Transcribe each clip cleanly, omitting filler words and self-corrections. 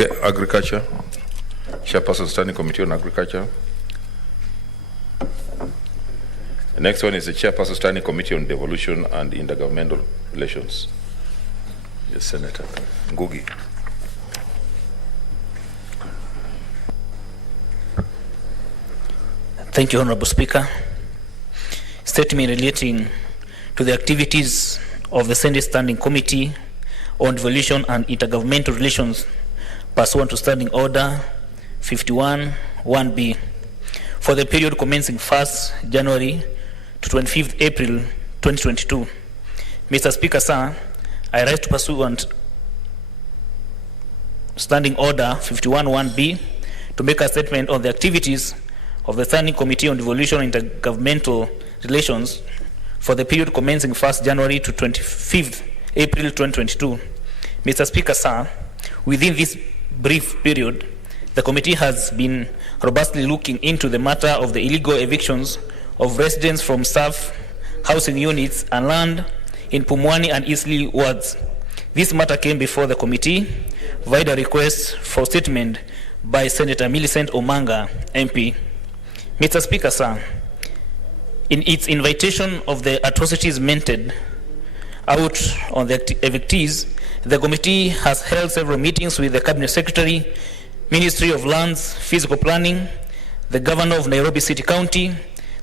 Okay, Agriculture. Chairperson Standing Committee on Agriculture. The next one is the Chairperson Standing Committee on Devolution and Intergovernmental Relations. Yes, Senator Ngugi. Thank you, Honorable Speaker. Statement relating to the activities of the Senate Standing Committee on Devolution and Intergovernmental Relations pursuant to Standing Order 51-1B for the period commencing 1st January to 25th April 2022. Mr. Speaker, sir, I rise to pursuant Standing Order 51-1B to make a statement on the activities of the Standing Committee on Devolution and Intergovernmental Relations for the period commencing 1st January to 25th April 2022. Mr. Speaker, sir, within this brief period, the committee has been robustly looking into the matter of the illegal evictions of residents from staff housing units and land in Pumwani and Eastleigh wards. This matter came before the committee via a request for statement by Senator Millicent Omanga, MP. Mr. Speaker, sir, in its invitation of the atrocities meted out on the evictees, the committee has held several meetings with the Cabinet Secretary, Ministry of Lands, Physical Planning, the Governor of Nairobi City County,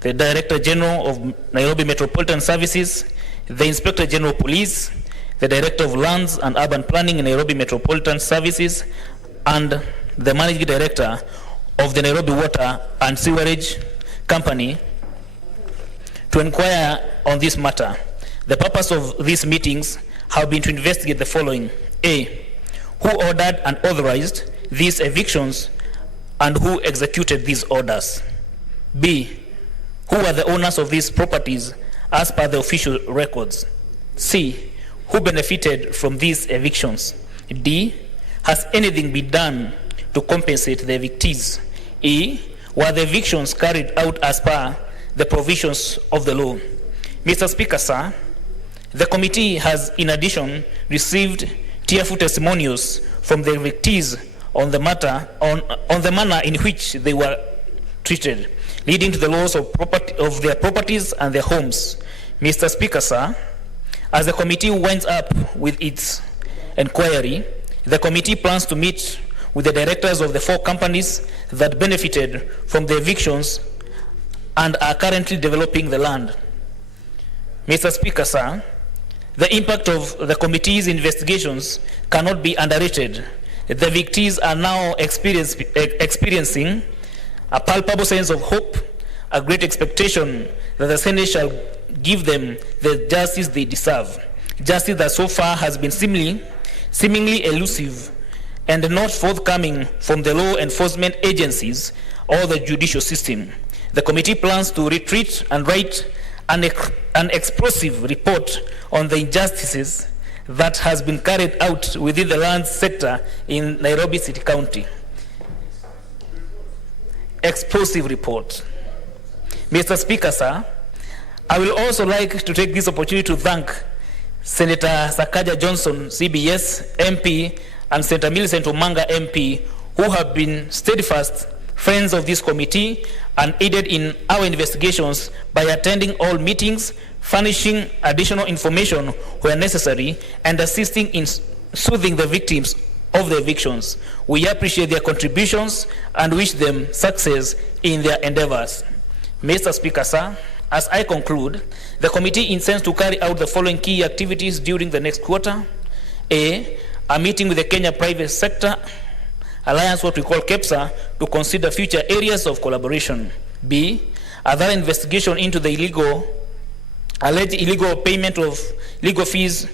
the Director General of Nairobi Metropolitan Services, the Inspector General of Police, the Director of Lands and Urban Planning in Nairobi Metropolitan Services, and the Managing Director of the Nairobi Water and Sewerage Company to inquire on this matter. The purpose of these meetings have been to investigate the following. A, who ordered and authorized these evictions and who executed these orders. B, who were the owners of these properties as per the official records. C, who benefited from these evictions. D, has anything been done to compensate the evictees? E, were the evictions carried out as per the provisions of the law? Mr. Speaker, sir, the committee has in addition received tearful testimonials from the evictees on the matter on the manner in which they were treated, leading to the loss of their properties and their homes. Mr. Speaker, sir, as the committee winds up with its inquiry, the committee plans to meet with the directors of the 4 companies that benefited from the evictions and are currently developing the land. Mr. Speaker, sir, the impact of the committee's investigations cannot be underrated. The evictees are now experiencing a palpable sense of hope, a great expectation that the Senate shall give them the justice they deserve. Justice that so far has been seemingly elusive and not forthcoming from the law enforcement agencies or the judicial system. The committee plans to retreat and write an explosive report on the injustices that has been carried out within the land sector in Nairobi City County. Explosive report. Mr. Speaker, sir, I will also like to take this opportunity to thank Senator Sakaja Johnson, CBS MP, and Senator Millicent Omanga, MP, who have been steadfast friends of this committee and aided in our investigations by attending all meetings, furnishing additional information where necessary, and assisting in soothing the victims of the evictions. We appreciate their contributions and wish them success in their endeavors. Mr. Speaker, sir, as I conclude, the committee intends to carry out the following key activities during the next quarter. A meeting with the Kenya Private Sector Alliance, what we call KEPSA, to consider future areas of collaboration. B, a thorough investigation into the alleged illegal payment of legal fees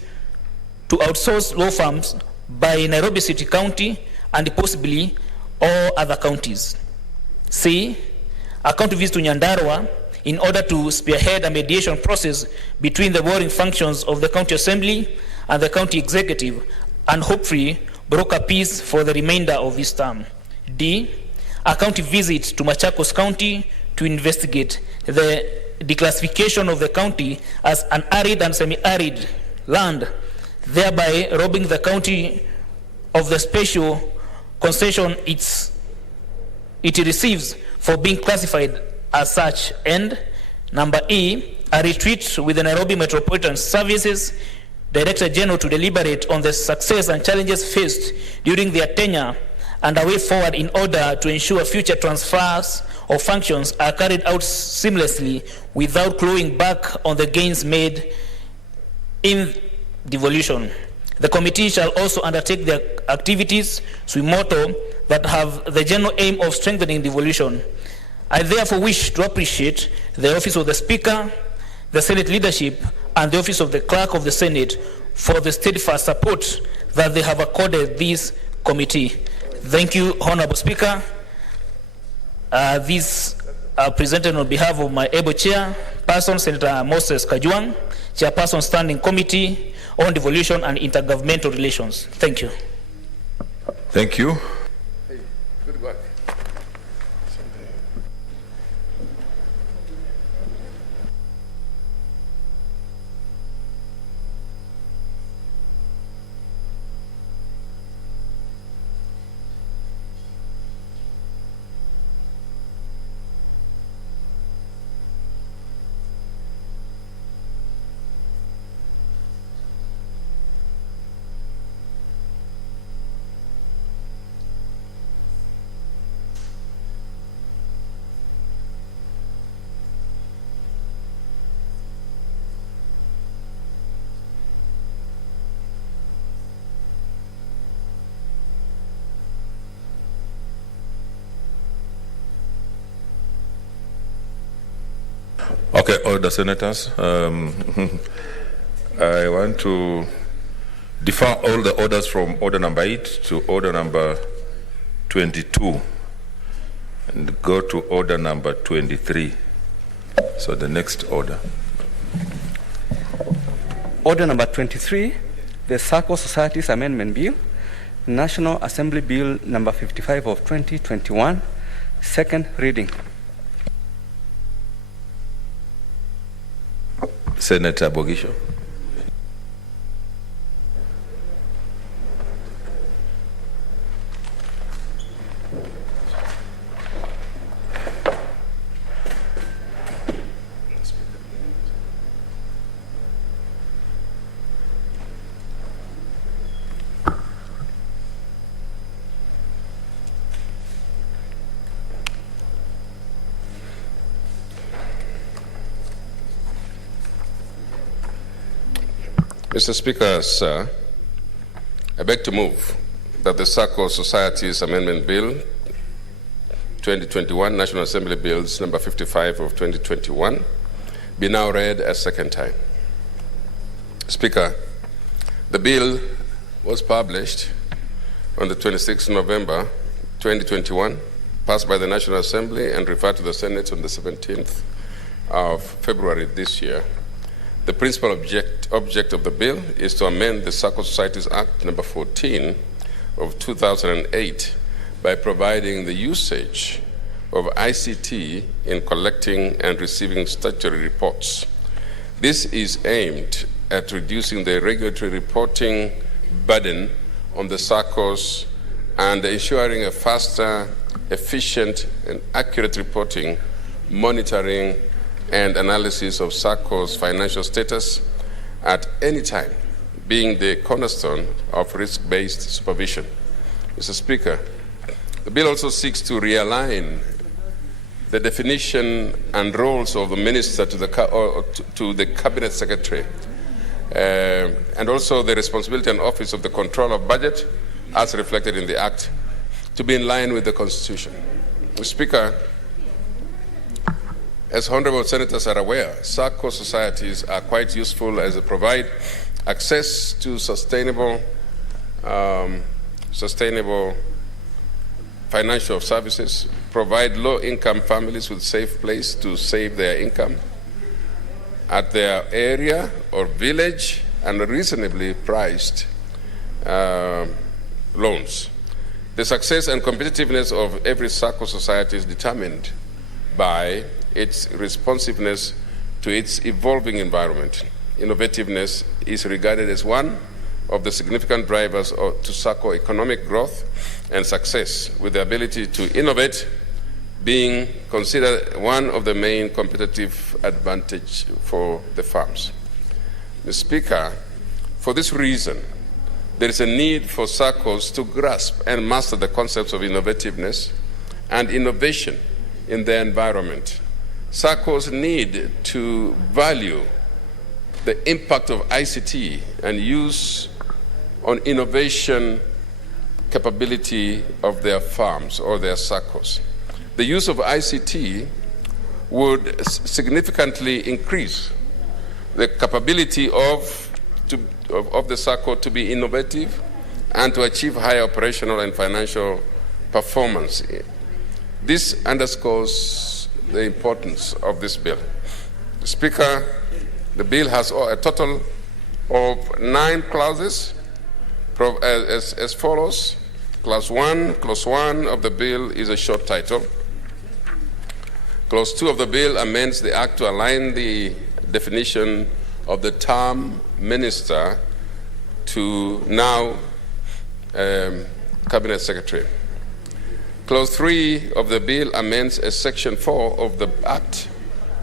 to outsource law firms by Nairobi City County and possibly all other counties. C, a county visit to Nyandarua in order to spearhead a mediation process between the warring functions of the county assembly and the county executive and hopefully broker peace for the remainder of this term. D, a county visit to Machakos County to investigate the declassification of the county as an arid and semi-arid land, thereby robbing the county of the special concession it receives for being classified as such, and number E, a retreat with the Nairobi Metropolitan Services Director General to deliberate on the success and challenges faced during their tenure and a way forward in order to ensure future transfers of functions are carried out seamlessly without clawing back on the gains made in devolution. The committee shall also undertake their activities with motto that have the general aim of strengthening devolution. I therefore wish to appreciate the Office of the Speaker, the Senate leadership, and the Office of the Clerk of the Senate for the steadfast support that they have accorded this committee. Thank you, Honorable Speaker. These are presented on behalf of my able chairperson, Senator Moses Kajwang, Chairperson Standing Committee on Devolution and Intergovernmental Relations. Thank you. Thank you. Hey, good work. Okay, order, senators. I want to defer all the orders from order number 8 to order number 22 and go to order number 23. So the next order. Order number 23, the Sacco Societies Amendment Bill, National Assembly Bill number 55 of 2021, second reading. Senator Bogisho. Mr. Speaker, sir, I beg to move that the Sacco Societies Amendment Bill 2021, National Assembly Bills number 55 of 2021, be now read a second time. Speaker, the bill was published on the 26th November 2021, passed by the National Assembly and referred to the Senate on the 17th of February this year. The principal object of the bill is to amend the Sacco Societies Act number 14 of 2008 by providing the usage of ICT in collecting and receiving statutory reports. This is aimed at reducing the regulatory reporting burden on the SACCOs and ensuring a faster, efficient, and accurate reporting, monitoring, and analysis of SACCO's financial status at any time, being the cornerstone of risk-based supervision. Mr. Speaker, the bill also seeks to realign the definition and roles of the minister to the cabinet secretary, and also the responsibility and office of the controller of budget, as reflected in the Act, to be in line with the Constitution. Mr. Speaker, as honorable senators are aware, Sacco societies are quite useful as they provide access to sustainable financial services, provide low-income families with a safe place to save their income at their area or village, and reasonably priced loans. The success and competitiveness of every Sacco society is determined by its responsiveness to its evolving environment. Innovativeness is regarded as one of the significant drivers to Sacco economic growth and success, with the ability to innovate being considered one of the main competitive advantage for the farms. Mr. Speaker, for this reason, there is a need for Saccos to grasp and master the concepts of innovativeness and innovation in their environment. Saccos need to value the impact of ICT and use on innovation capability of their farms or their Saccos. The use of ICT would significantly increase the capability of the Sacco to be innovative and to achieve higher operational and financial performance. This underscores the importance of this bill. Speaker, the bill has a total of 9 clauses as follows. Clause 1 of the bill is a short title. Clause 2 of the bill amends the Act to align the definition of the term minister to now Cabinet Secretary. Clause 3 of the bill amends Section 4 of the Act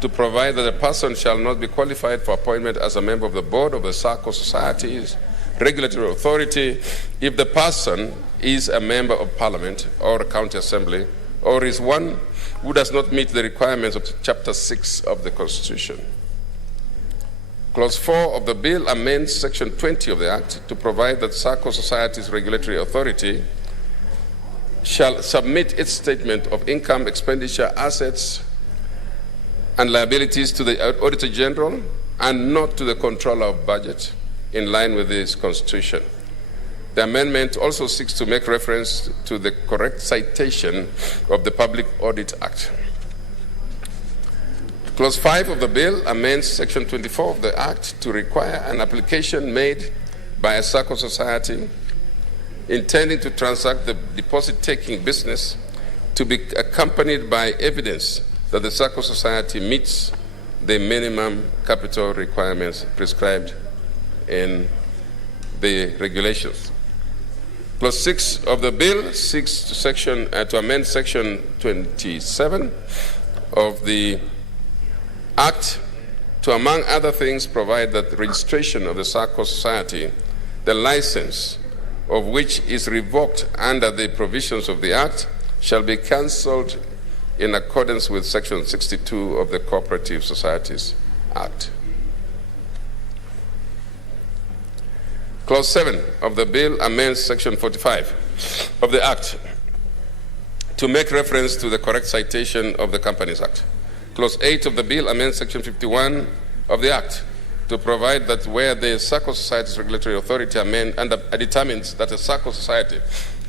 to provide that a person shall not be qualified for appointment as a member of the board of the Sacco Society's regulatory authority if the person is a member of Parliament or a county assembly or is one who does not meet the requirements of Chapter 6 of the Constitution. Clause 4 of the bill amends Section 20 of the Act to provide that Sacco Society's regulatory authority shall submit its statement of income, expenditure, assets, and liabilities to the Auditor General and not to the Controller of Budget, in line with this Constitution. The amendment also seeks to make reference to the correct citation of the Public Audit Act. Clause 5 of the bill amends Section 24 of the Act to require an application made by a Sacco Society intending to transact the deposit-taking business to be accompanied by evidence that the Sacco Society meets the minimum capital requirements prescribed in the regulations. Clause 6 of the bill seeks to amend Section 27 of the Act to, among other things, provide that registration of the Sacco Society, the license of which is revoked under the provisions of the Act, shall be cancelled in accordance with Section 62 of the Cooperative Societies Act. Clause 7 of the bill amends Section 45 of the Act to make reference to the correct citation of the Companies Act. Clause 8 of the bill amends Section 51 of the Act to provide that where the Sacco Society's regulatory authority determines that a Sacco Society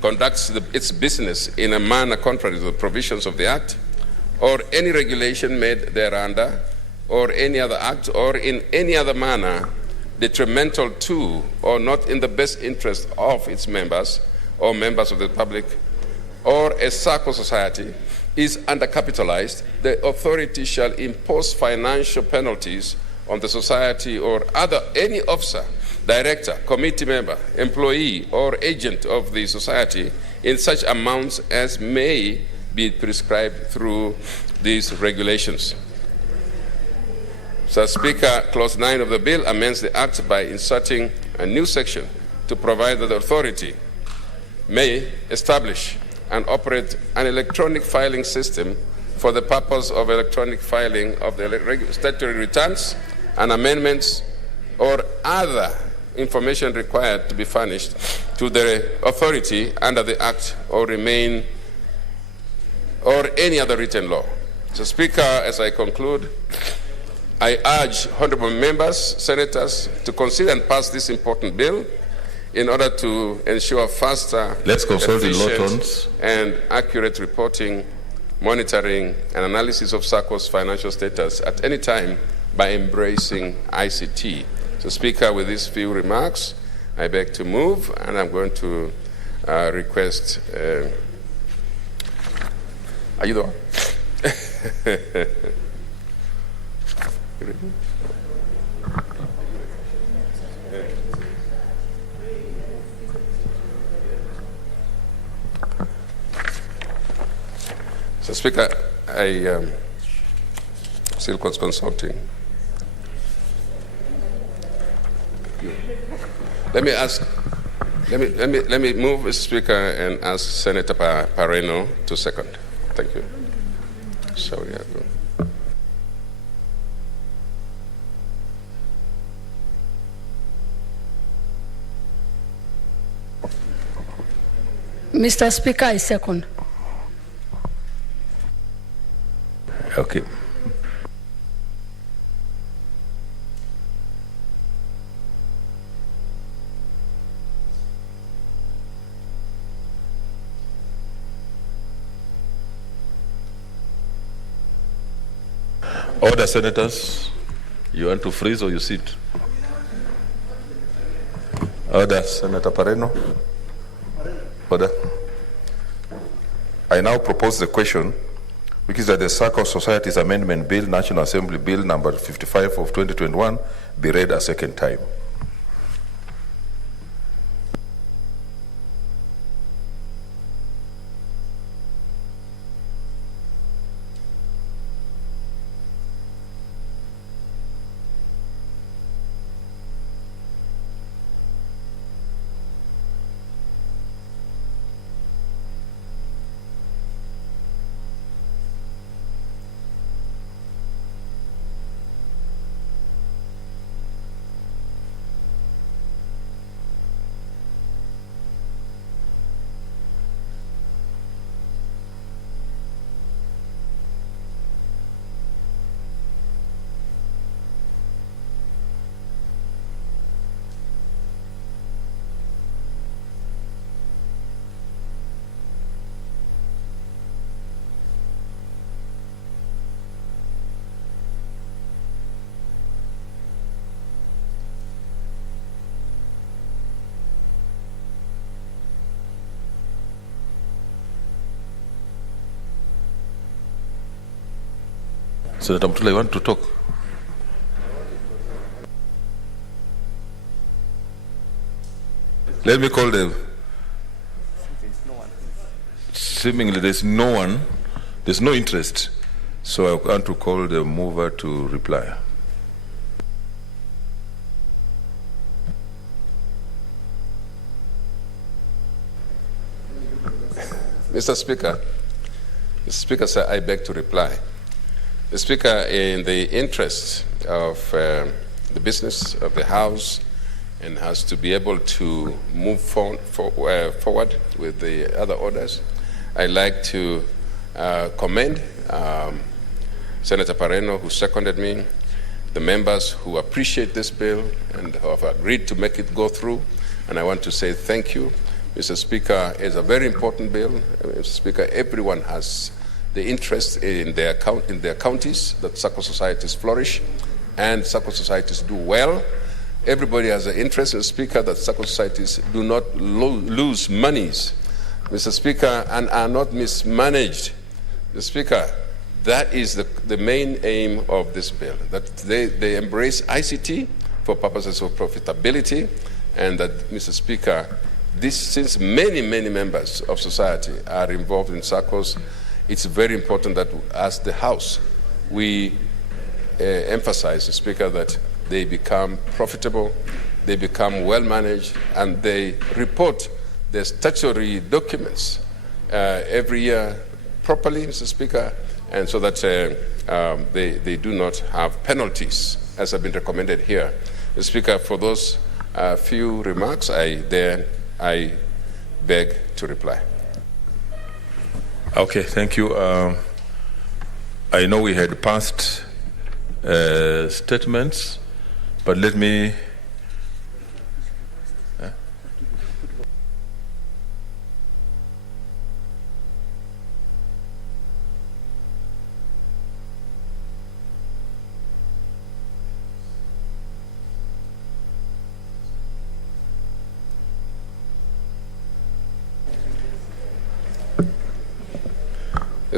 conducts its business in a manner contrary to the provisions of the Act or any regulation made thereunder or any other act or in any other manner detrimental to or not in the best interest of its members or members of the public, or a Sacco Society is undercapitalized, the authority shall impose financial penalties on the society or any officer, director, committee member, employee, or agent of the society in such amounts as may be prescribed through these regulations. So, Speaker, Clause 9 of the bill amends the Act by inserting a new section to provide that the authority may establish and operate an electronic filing system for the purpose of electronic filing of the statutory returns and amendments or other information required to be furnished to the authority under the Act or any other written law. So, Speaker, as I conclude, I urge honorable members, senators, to consider and pass this important bill in order to ensure faster, efficient, and accurate reporting, monitoring, and analysis of Sacco's financial status at any time by embracing ICT. So, Speaker, with these few remarks, I beg to move, and I'm going to request. Are you there? Mr. Speaker, I still consulting. Let me move, Mr. Speaker, and ask Senator Pareno to second. Thank you. Sorry, Mr. Speaker, I second. Okay. Order, senators. You want to freeze or you sit? Order, Senator Pareno. Order. I now propose the question, which is that the Sacco Societies Amendment Bill, National Assembly Bill number 55 of 2021, be read a second time. Senator Mutula, you want to talk? Let me call the... Seemingly there's no one, there's no interest, so I want to call the mover to reply. Mr. Speaker, sir, I beg to reply. The Speaker, in the interest of the business of the House, and has to be able to move forward with the other orders, I'd like to commend Senator Pareno, who seconded me, the members who appreciate this bill and who have agreed to make it go through, and I want to say thank you. Mr. Speaker, it's a very important bill. Mr. Speaker, everyone has the interest in their counties that Sacco societies flourish and Sacco societies do well. Everybody has an interest, Mr. Speaker, that Sacco societies do not lose monies, Mr. Speaker, and are not mismanaged. Mr. Speaker, that is the main aim of this bill, that they embrace ICT for purposes of profitability, and that, Mr. Speaker, since many members of society are involved in SACCOs, it's very important that as the House, we emphasize, Mr. Speaker, that they become profitable, they become well-managed, and they report their statutory documents every year properly, Mr. Speaker, and so that they do not have penalties, as have been recommended here. Mr. Speaker, for those few remarks, I beg to reply. Okay, thank you. I know we had past statements, but let me...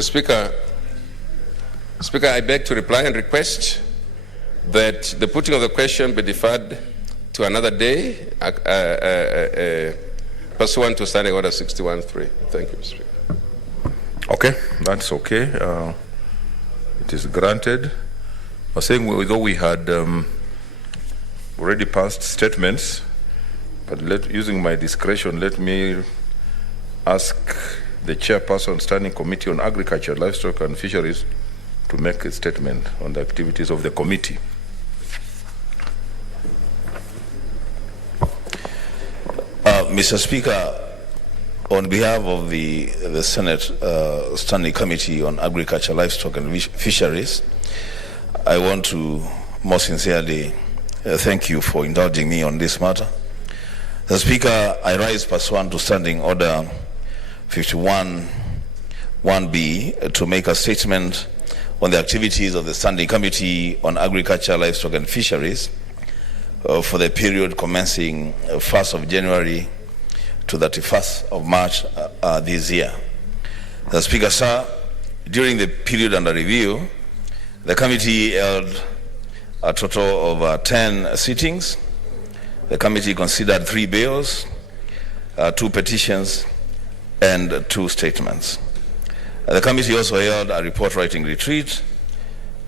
Speaker, I beg to reply and request that the putting of the question be deferred to another day, pursuant to Standing Order 61.3. Thank you, Mr. Speaker. Okay, that's okay. It is granted. I was saying, although we had already passed statements, but using my discretion, let me ask the chairperson, Standing Committee on Agriculture, Livestock and Fisheries, to make a statement on the activities of the committee. Mr. Speaker, on behalf of the Senate Standing Committee on Agriculture, Livestock and Fisheries, I want to most sincerely thank you for indulging me on this matter. The Speaker, I rise pursuant to Standing Order 51(1)B to make a statement on the activities of the Standing Committee on Agriculture, Livestock and Fisheries for the period commencing 1st of January to 31st of March this year. The Speaker, sir, during the period under review, the committee held a total of 10 sittings. The committee considered 3 bills, 2 petitions, and 2 statements. The committee also held a report writing retreat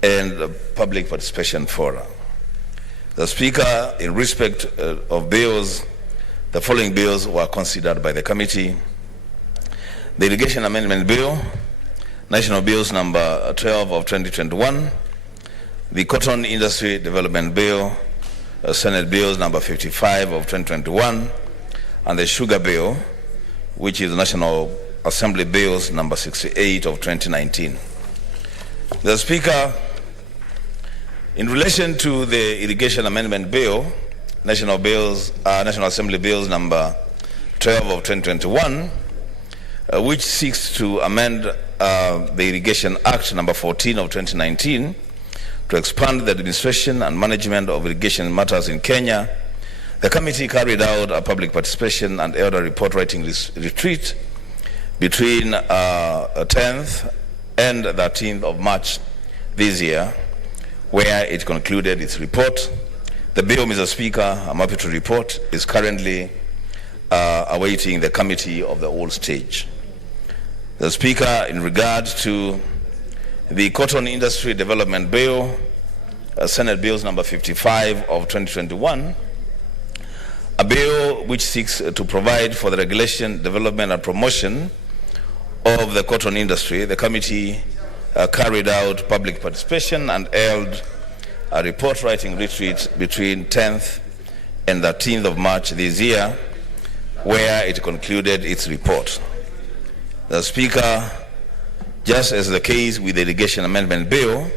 and a public participation forum. The Speaker, in respect of bills, the following bills were considered by the committee: the Irrigation Amendment Bill, National Bills number 12 of 2021, the Cotton Industry Development Bill, Senate Bills number 55 of 2021, and the Sugar Bill, which is National Assembly Bills number 68 of 2019. The Speaker, in relation to the Irrigation Amendment Bill, National Assembly Bills number 12 of 2021, which seeks to amend the Irrigation Act number 14 of 2019 to expand the administration and management of irrigation matters in Kenya, the committee carried out a public participation and held a report writing retreat between 10th and 13th of March this year, where it concluded its report. The bill, Mr. Speaker, I'm happy to report, is currently awaiting the committee of the whole stage. The Speaker, in regard to the Cotton Industry Development Bill, Senate Bills number 55 of 2021, a bill which seeks to provide for the regulation, development and promotion of the cotton industry, the committee carried out public participation and held a report writing retreat between 10th and 13th of March this year, where it concluded its report. The Speaker, just as the case with the Irrigation Amendment Bill,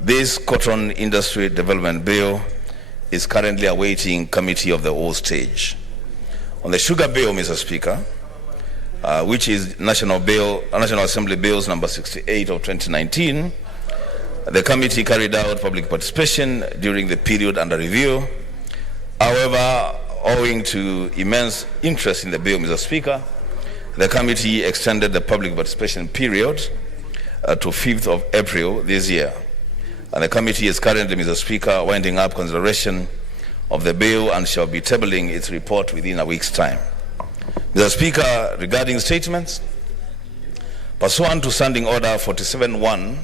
this Cotton Industry Development Bill is currently awaiting committee of the whole stage. On the Sugar Bill, Mr. Speaker, which is National Assembly Bills number 68 of 2019, the committee carried out public participation during the period under review. However, owing to immense interest in the bill, Mr. Speaker, the committee extended the public participation period to 5th of April this year. And the committee is currently, Mr. Speaker, winding up consideration of the bill and shall be tabling its report within a week's time. Mr. Speaker, regarding statements, pursuant to Standing Order 47(1)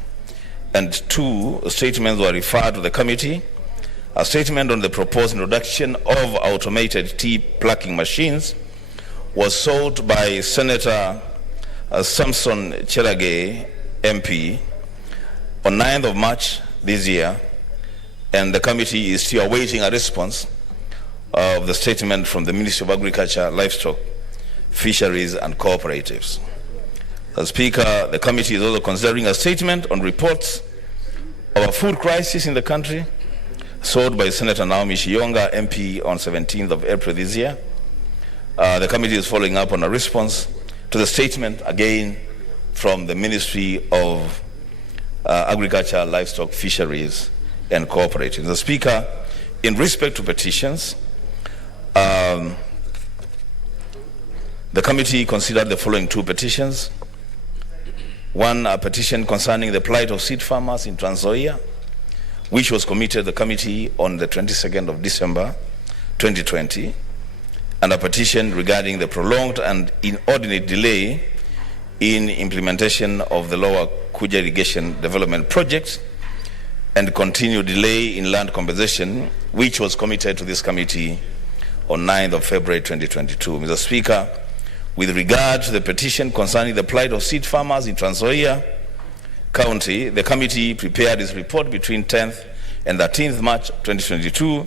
and 2, statements were referred to the committee. A statement on the proposed introduction of automated tea plucking machines was sought by Senator Samson Cherage, MP, on 9th of March this year, and the committee is still awaiting a response of the statement from the Ministry of Agriculture, Livestock, Fisheries and Cooperatives. As Speaker, the committee is also considering a statement on reports of a food crisis in the country, sought by Senator Naomi Shiyonga, MP, on 17th of April this year. The committee is following up on a response to the statement, again, from the Ministry of Agriculture, Livestock, Fisheries and Cooperatives. The Speaker, in respect to petitions, the committee considered the following 2 petitions. One, a petition concerning the plight of seed farmers in Trans Nzoia, which was committed to the committee on the 22nd of December 2020, and a petition regarding the prolonged and inordinate delay in implementation of the Lower Kuja Irrigation Development Project and continued delay in land compensation, which was committed to this committee on 9th of February 2022. Mr. Speaker, with regard to the petition concerning the plight of seed farmers in Trans Nzoia County, the committee prepared its report between 10th and 13th March 2022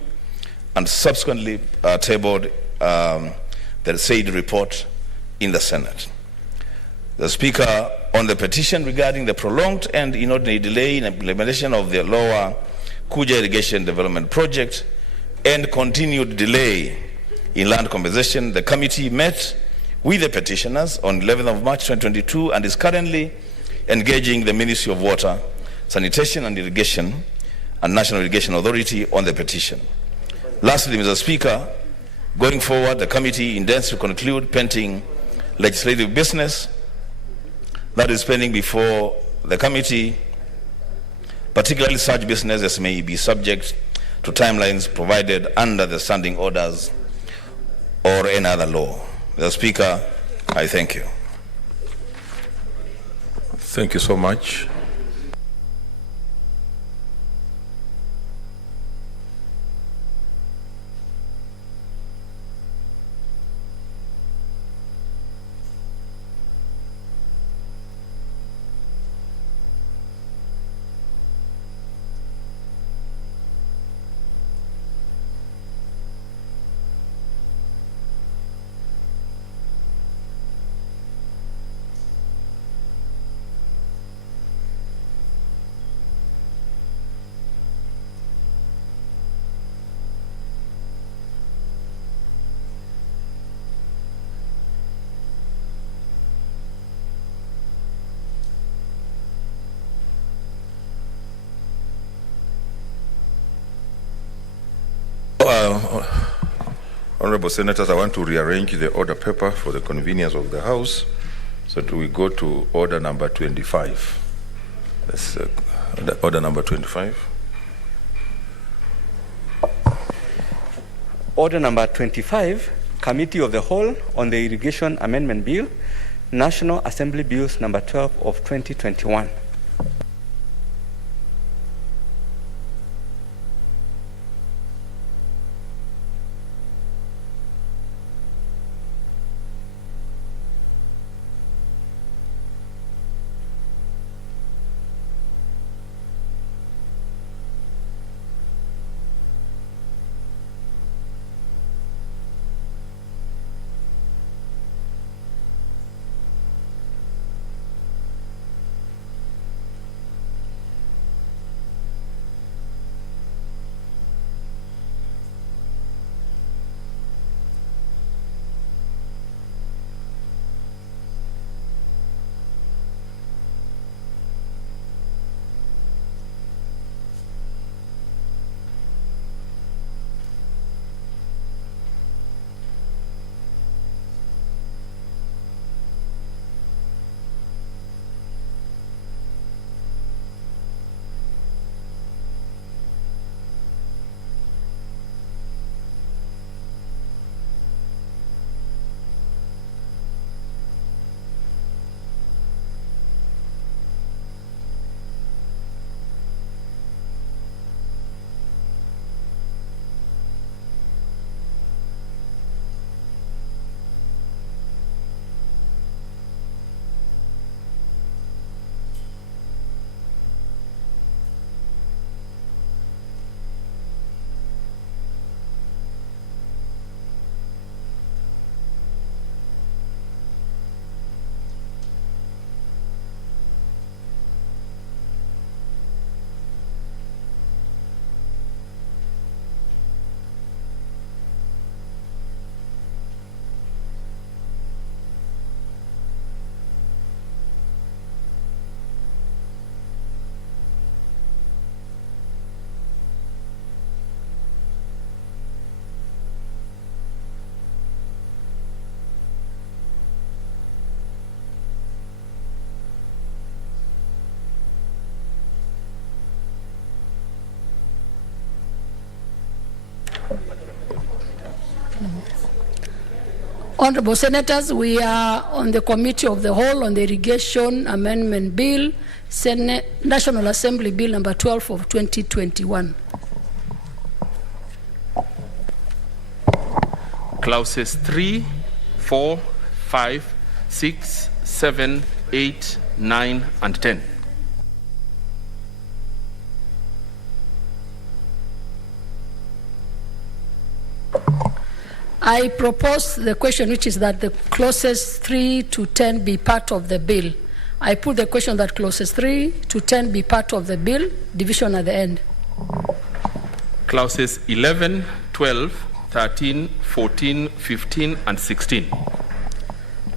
and subsequently tabled the said report in the Senate. The Speaker, on the petition regarding the prolonged and inordinate delay in implementation of the Lower Kuja Irrigation Development Project and continued delay in land compensation, the committee met with the petitioners on 11th of March 2022 and is currently engaging the Ministry of Water, Sanitation and Irrigation and National Irrigation Authority on the petition. Lastly, Mr. Speaker, going forward, the committee intends to conclude pending legislative business that is pending before the committee, particularly such business as may be subject to timelines provided under the standing orders or any other law. Mr. Speaker, I thank you. Thank you so much. Honorable Senators, I want to rearrange the order paper for the convenience of the House. So do we go to order number 25? That's order number 25. Order number 25, Committee of the Whole on the Irrigation Amendment Bill, National Assembly Bills number 12 of 2021. Honorable Senators, we are on the Committee of the Whole on the Irrigation Amendment Bill, National Assembly Bill number 12 of 2021. Clauses 3, 4, 5, 6, 7, 8, 9, and 10. I propose the question, which is that the clauses 3 to 10 be part of the bill. I put the question that clauses 3 to 10 be part of the bill, division at the end. Clauses 11, 12, 13, 14, 15, and 16.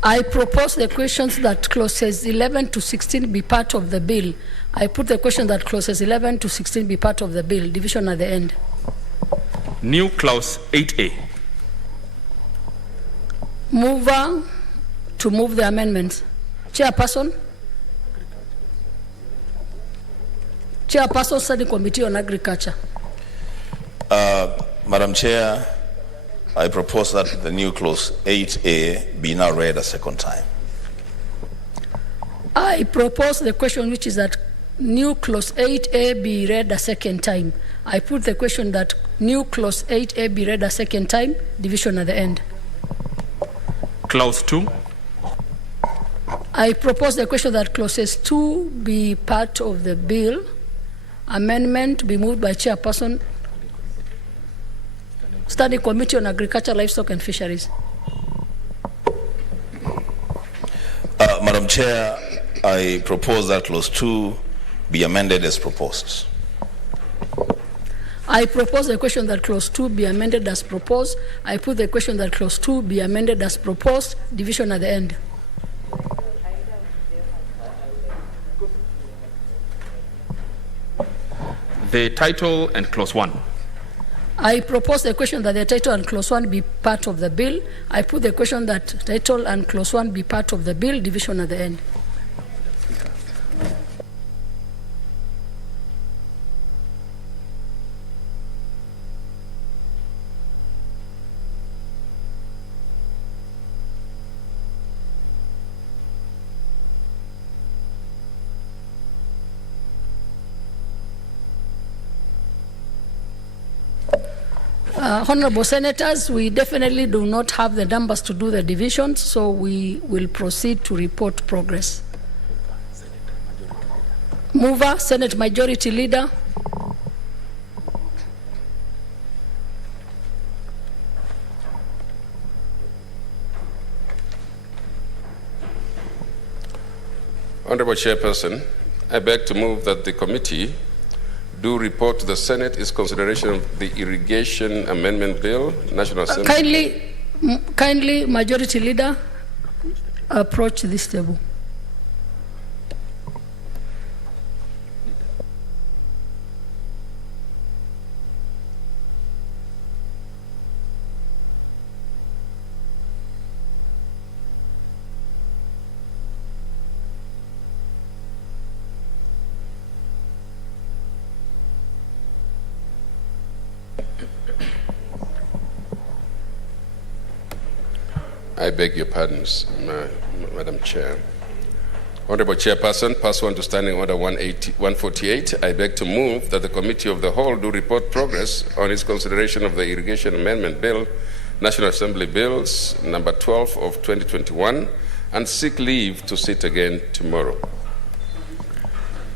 I propose the questions that clauses 11 to 16 be part of the bill. I put the question that clauses 11 to 16 be part of the bill, division at the end. New clause 8A. Mover to move the amendments. Chairperson. Chairperson, Study Committee on Agriculture. Madam Chair, I propose that the new clause 8A be now read a second time. I propose the question, which is that new clause 8A be read a second time. I put the question that new clause 8A be read a second time, division at the end. Clause 2. I propose the question that clauses 2 be part of the bill. Amendment to be moved by Chairperson, Study Committee on Agriculture, Livestock and Fisheries. Madam Chair, I propose that clause 2 be amended as proposed. I propose the question that clause 2 be amended as proposed. I put the question that clause 2 be amended as proposed, division at the end. The title and clause 1. I propose the question that the title and clause 1 be part of the bill. I put the question that title and clause 1 be part of the bill, division at the end. Honorable Senators, we definitely do not have the numbers to do the divisions, so we will proceed to report progress. Mover, Senate Majority Leader. Honorable Chairperson, I beg to move that the committee do report to the Senate its consideration of the Irrigation Amendment Bill, National Assembly. Kindly, Majority Leader, approach this table. I beg your pardons, Madam Chair. Honorable Chairperson, pursuant to Standing Order 148, I beg to move that the Committee of the Whole do report progress on its consideration of the Irrigation Amendment Bill, National Assembly Bills, number 12 of 2021, and seek leave to sit again tomorrow.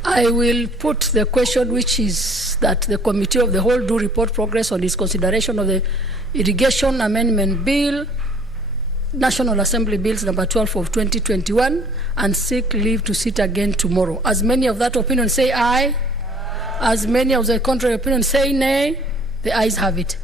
I will put the question, which is that the Committee of the Whole do report progress on its consideration of the Irrigation Amendment Bill, National Assembly Bills number 12 of 2021, and seek leave to sit again tomorrow. As many of that opinion say aye, as many of the contrary opinion say nay, the ayes have it.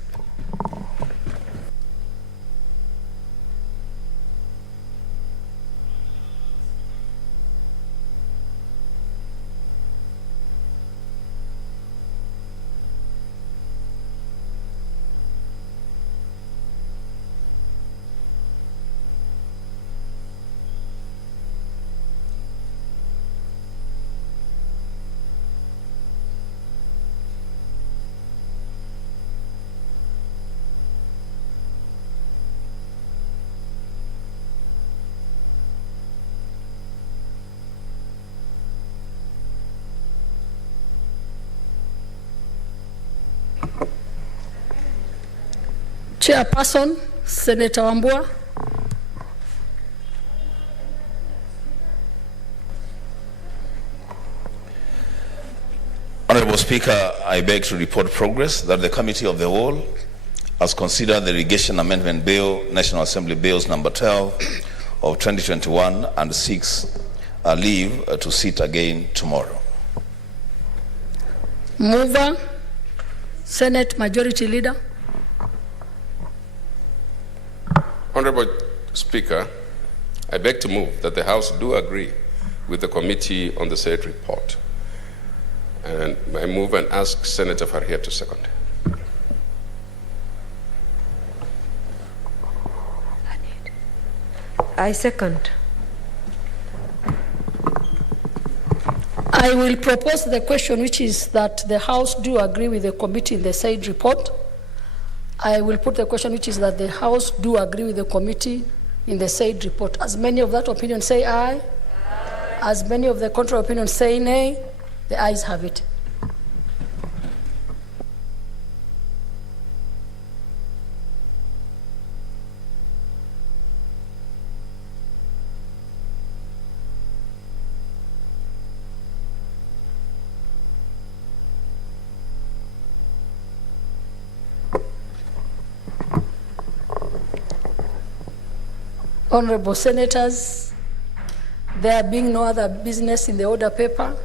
Chairperson, Senator Wambua. Honorable Speaker, I beg to report progress that the Committee of the Whole has considered the Irrigation Amendment Bill, National Assembly Bills number 12 of 2021 and seeks leave to sit again tomorrow. Mover, Senate Majority Leader. Honorable Speaker, I beg to move that the House do agree with the committee on the said report. And I move and ask Senator Farhia to second. I second. I will propose the question, which is that the House do agree with the committee in the said report. I will put the question, which is that the House do agree with the committee in the said report. As many of that opinion say aye. As many of the contrary opinion say nay. The ayes have it. Honorable Senators, there being no other business in the order paper,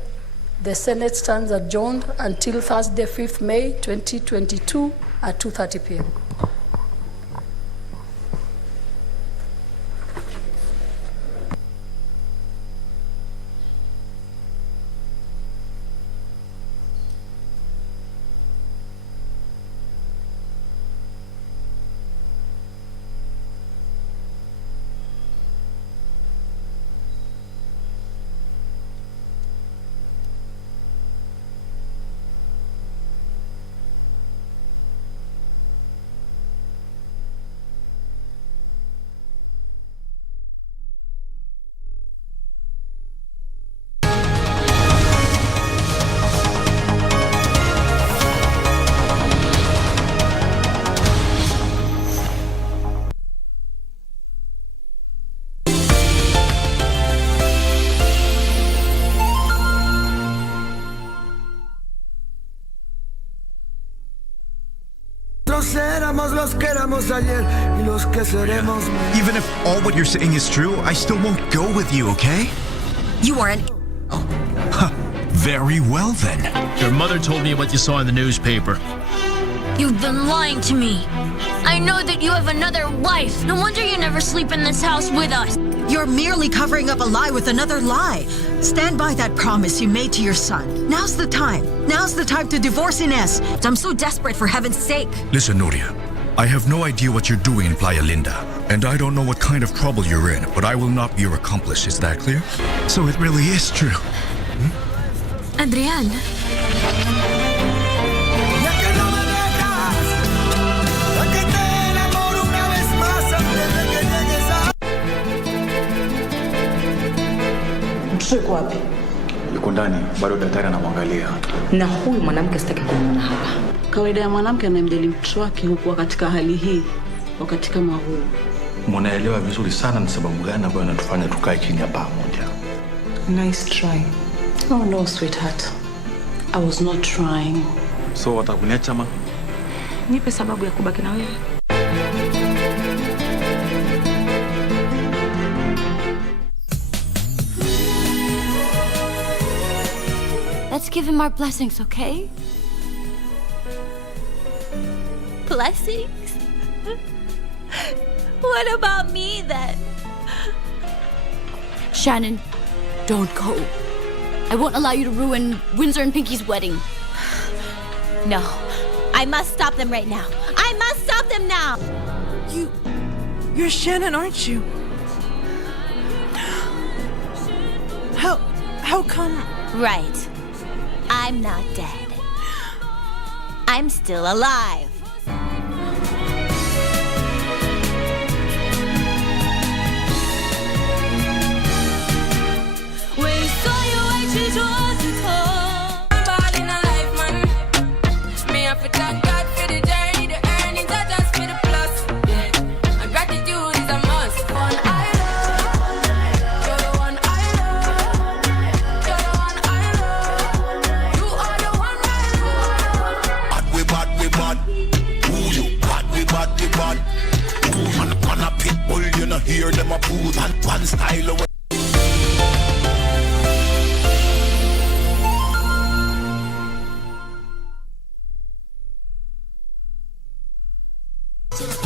the Senate stands adjourned until Thursday, 5th May 2022 at 2:30 p.m. Even if all what you're saying is true, I still won't go with you, okay? You are an... Very well then. Your mother told me what you saw in the newspaper. You've been lying to me. I know that you have another wife. No wonder you never sleep in this house with us. You're merely covering up a lie with another lie. Stand by that promise you made to your son. Now's the time. Now's the time to divorce Ines. I'm so desperate, for heaven's sake. Listen, Nuria. I have no idea what you're doing in Playa Linda, and I don't know what kind of trouble you're in, but I will not be your accomplice. Is that clear? So it really is true. Adrian. Mtoto wapi? Yuko ndani, bado daktari anamwangalia. Na huyu mwanamke sitaki kumuona hapa. Kawaida ya mwanamke anayemjali mtoto wake hukuwa katika hali hii wakati kama huu. Mnaelewa vizuri sana ni sababu gani ambayo inatufanya tukae chini hapa pamoja. Nice try. Oh no, sweetheart. I was not trying. So watakuniacha ma? Nipe sababu ya kubaki na wewe. Let's give him our blessings, okay? Blessings? What about me then? Shannon, don't go. I won't allow you to ruin Windsor and Pinky's wedding. No, I must stop them right now. I must stop them now. You're Shannon, aren't you? How come? Right. I'm not dead. I'm still alive. Me have to thank God for the journey, the earnings are just for the plus. Hear them a put one style away. Till